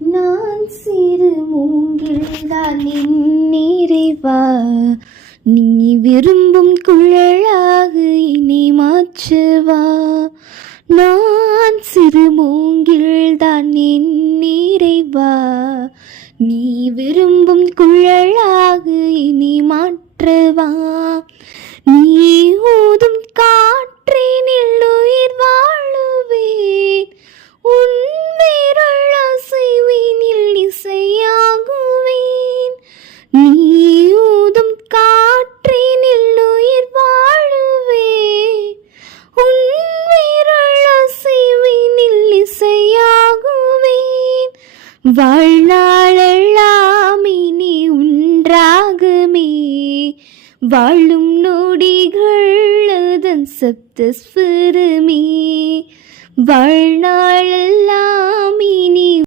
நான் சிறு மூங்கில்தான் நிறைவா, நீ விரும்பும் குழலாக இனி மாற்றுவா. நான் சிறு மூங்கில்தான் நிறைவா, நீ விரும்பும் குழலாக இனி மாற்றுவா. நீ ஊதும் காற்றினில் உயிர் வாழுவேன், உன் விரல் அசைவினில் இசையாகுவேன். நீ ஊதும் காற்றினில் உயிர் வாழுவேன், உன் விரல் அசைவினில் இசையாகுவேன். வாழ்நாளெல்லாம் இனி ஒன்றாகுமே, வாழும் நொடிகள் அதன் சப்தஸ்வரமே. வாழ்நாளெல்லாம் இனி